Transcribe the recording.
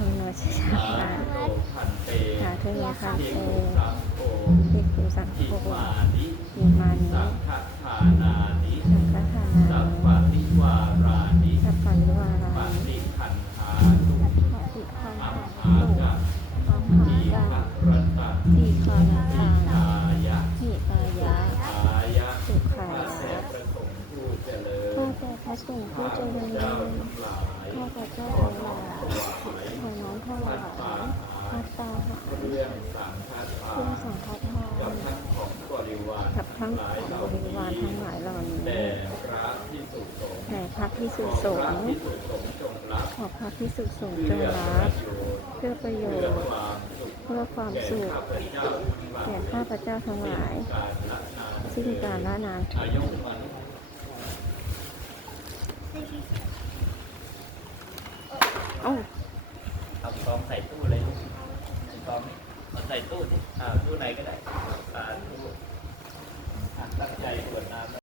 มโนชยาสาธุพันเตสาธุโยคันทิเตคุสังโฆภิกขุสังโฆมานิอิมานิสังฆทานานิสังฆทานาสัพนิปะริวารานิสัพพันวาราปนิฏิคันหาตุปฏิคันอัมหาหาตุกะอัทีหาฆกะรัตะทีคานาทิคาทายะทิอายะอายะสุขาข้าแต่ยะพระสงฆ์ผู้เจริญข้าแต่พระสงฆ์ผู้เจริญเจ้าทั้งหลายข้าพเจ้า เครื่องสังฆทาเครื่องนสังฆทานกับทั้งของบริวารกับทั้งของบริวารทั้งหลายเหล่านี้แด่พระที่สุสงฆ์แด่พระพิสุขอสพงระฆ์ที่สุสงฆ์จงรับขอพระพิสุสงฆ์จเพื่งอรับประโยชน์เพื่อประโยเพื่อชน์ความสุขเพื่อความสุขแก่ข้าพเจ้าทั้งหลายแก่ข้าพเจ้าทั้งหลายการละนานซึ่งการละนานอายุมันเอ้าเอาซองใส่ตู้ ตองนี่เอาใส่ตู้ที่อ่าตู้ไหนก็ได้